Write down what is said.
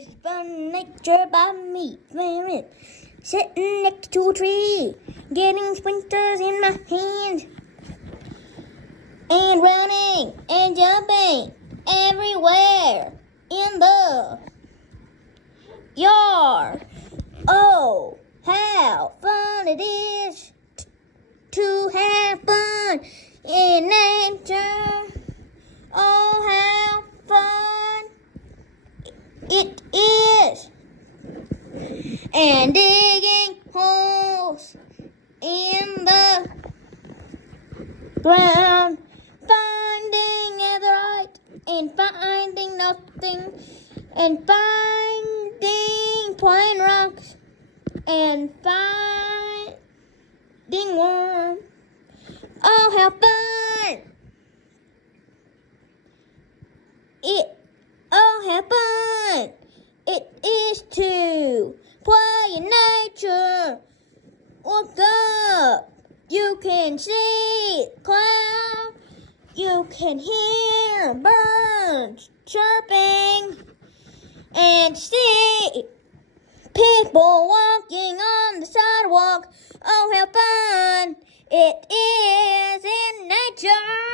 This is fun nature by me, Faron. Sitting next to a tree, getting splinters in my hands, and running and jumping everywhere in the yard. Oh, how fun it is to have fun in nature. Oh, how fun it is. And digging holes in the ground, finding netherite and finding nothing, and finding plain rocks and finding worms. Oh, how fun! How fun it is to play in nature. Look up, you can see clouds, you can hear birds chirping, and see people walking on the sidewalk. Oh, how fun it is in nature.